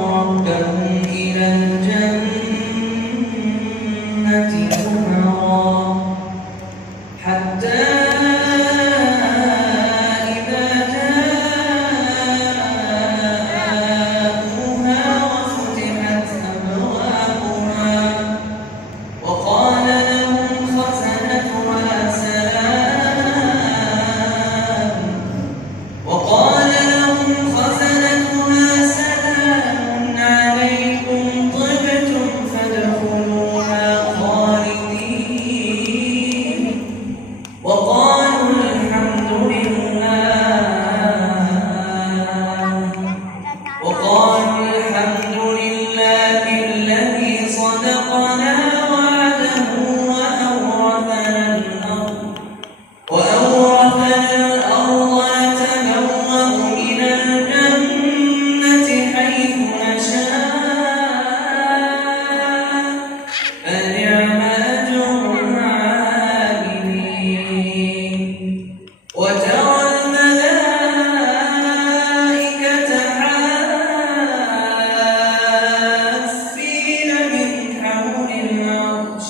ربهم إلى الجنة زمرا حتى إذا جاءوها وفتحت أبوابها وقال لهم خزنتها سلام عليكم طبتم فادخلوها خالدين وقالوا الحمد لله الذي صدقنا وعده وأورثنا الأرض نتبوأ من الجنة حيث نشاء فنعم أجر العاملين وترى الملائكة حافين من حول العرش